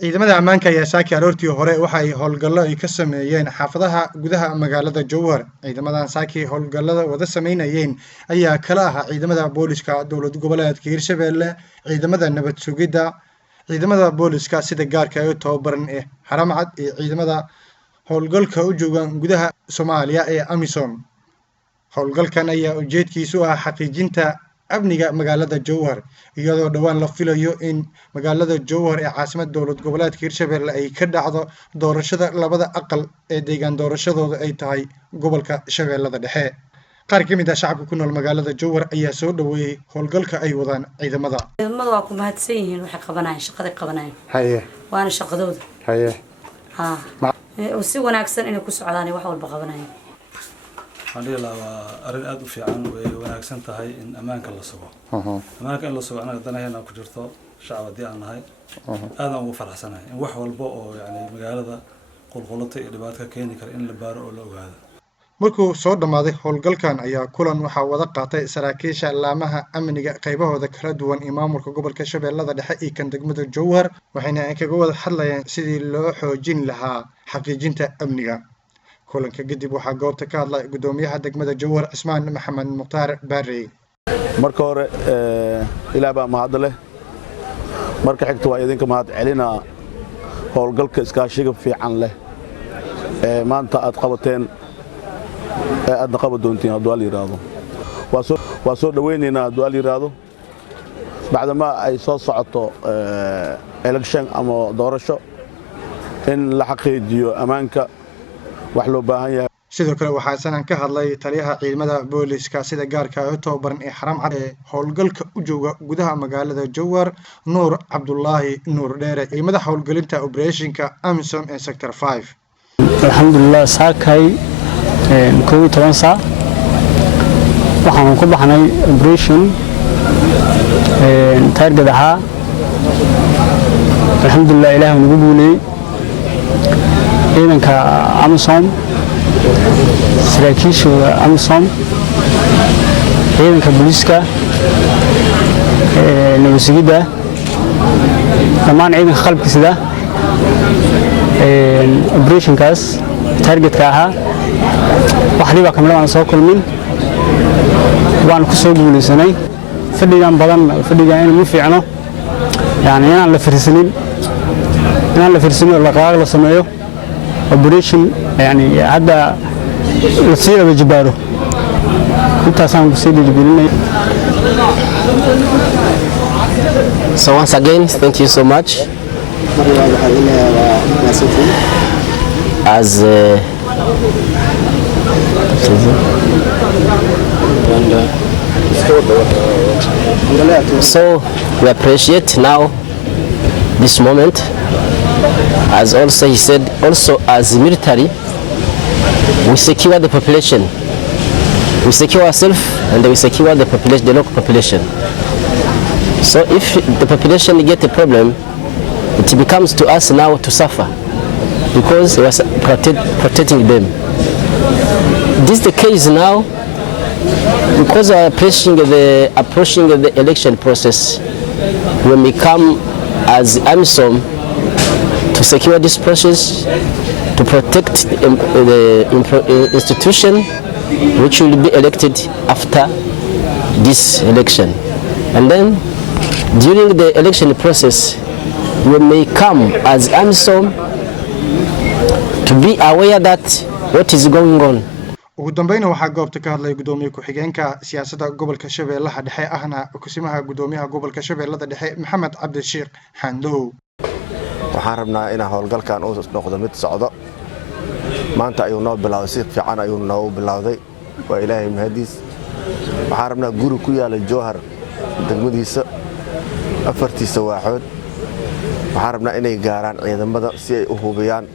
ciidamada ammaanka ayaa saaki aroortii hore waxa ay howlgallo ay ka sameeyeen xaafadaha gudaha magaalada Jowhar. Ciidamadan saaki howlgallada wada sameynayeen ayaa kala ahaa ciidamada booliska dowlad goboleedka Hirshabelle, ciidamada nabad sugidda, ciidamada booliska sida gaarka ah ee tababaran ee Haramcad iyo ciidamada howlgalka u jooga gudaha Soomaaliya ee AMISOM. Howlgalkan ayaa ujeedkiisu ah xaqiijinta amniga magaalada Jowhar iyadoo dhawaan la filayo in magaalada Jowhar ee caasimadda dowlad goboleedka Hirshabelle ay ka dhacdo doorashada labada aqal ee deegaan doorashadooda ay tahay gobolka Shabeellada Dhexe. qaar ka mid ah shacabka ku nool magaalada Jowhar ayaa soo dhaweeyay howlgalka ay wadaan ciidamada. ciidamadu waa ku mahadsan yihiin waxay qabanayaan shaqada qabanayaan haye waana shaqadooda haye si wanaagsan inay ku socdaan wax walba qabanayaan. hadii la arin aad u fiican way wanaagsan tahay in amaanka la sugo amaanka in la sugo anaga danayna ku jirto shacabadii aan nahay aad aan ugu faraxsanahay in wax walba oo yani magaalada qulqulata iyo dhibaato keeni kara in la baaro oo la ogaado. markuu soo dhamaaday howlgalkan ayaa kulan waxa wada qaatay saraakiisha laamaha amniga qaybahooda kala duwan ee maamulka gobolka Shabeellada Dhexe iyo kan degmada Jowhar waxayna kaga wada hadlayeen sidii loo xoojin lahaa xaqiijinta amniga. kulanka kadib waxaa goobta ka hadlay gudoomiyaha degmada Jowhar Cismaan Maxamed Muqtaar Baarey. marka hore ilaa baa mahad leh marka xigta waa idinka mahad celina howlgalka iskaashiga fiican leh maanta aad qabateen aad qaban doontiin haddii la yiraahdo waa soo dhaweyneynaa haddii la yiraahdo bacdama ay soo socoto election ama doorasho in la xaqiijiyo amaanka wax loo baahan yahay. sidoo kale waxaa sanan ka hadlay taliyaha ciidamada booliska sida gaarka ah ee tababaran ee Haramcad ee howlgalka u jooga gudaha magaalada Jowhar Nuur Cabdullaahi Nuur Dheere iyo madaxa howlgelinta operationka AMISOM ee sector 5. alxamdulillah saakay 12 saac waxaan ku baxnay operation target ahaa alxamdulillah ilaahay nagu guuleeyay ciidanka AMISOM saraakiisha AMISOM ciidanka booliska nabad sugidda dhammaan ciidanka qalabka sida operationkaas targetka ahaa wax dhiba kamid ah soo kulmin waan ku soo guuleysanay fadhigan badan fadhigan in mu fiicno yani inaan la firsanin la qaag la sameeyo operation yani hadda la sii wajibaro intaasaan ku sii dijibilinay. So once again, thank you so much. As so we appreciate now this moment, as also he said, also as military we secure the population, we secure ourselves and we secure the population, the local population. So if the population get a problem, it becomes to us now to suffer because we are protecting them. This is the case now because we are approaching the election process. When we come as AMISOM to secure this process, to protect the institution which will be elected after this election. And then during the election process, we may come as AMISOM to be aware that what is going on. ugu dambeyn waxaa goobta ka hadlay gudoomiye ku-xigeenka siyaasadda gobolka Shabeellaha Dhexe ahna kusimaha gudoomiyaha gobolka Shabeellada Dhexe Maxamed Cabdi Sheekh Xandow. waxaan rabnaa in howlgalkan uu noqdo mid socdo maanta ayuu noo bilowday si fiican ayuu noo bilowday waa ilaahay mahadiis. waxaan rabnaa guri ku yaala Jowhar degmadiisa afartiisa waaxood waxaan rabnaa inay gaaraan ciidamada si ay u hubiyaan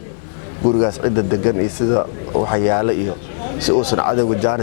gurigaas cidda degan iyo sida waxa yaala iyo si uusan cadawga jaanis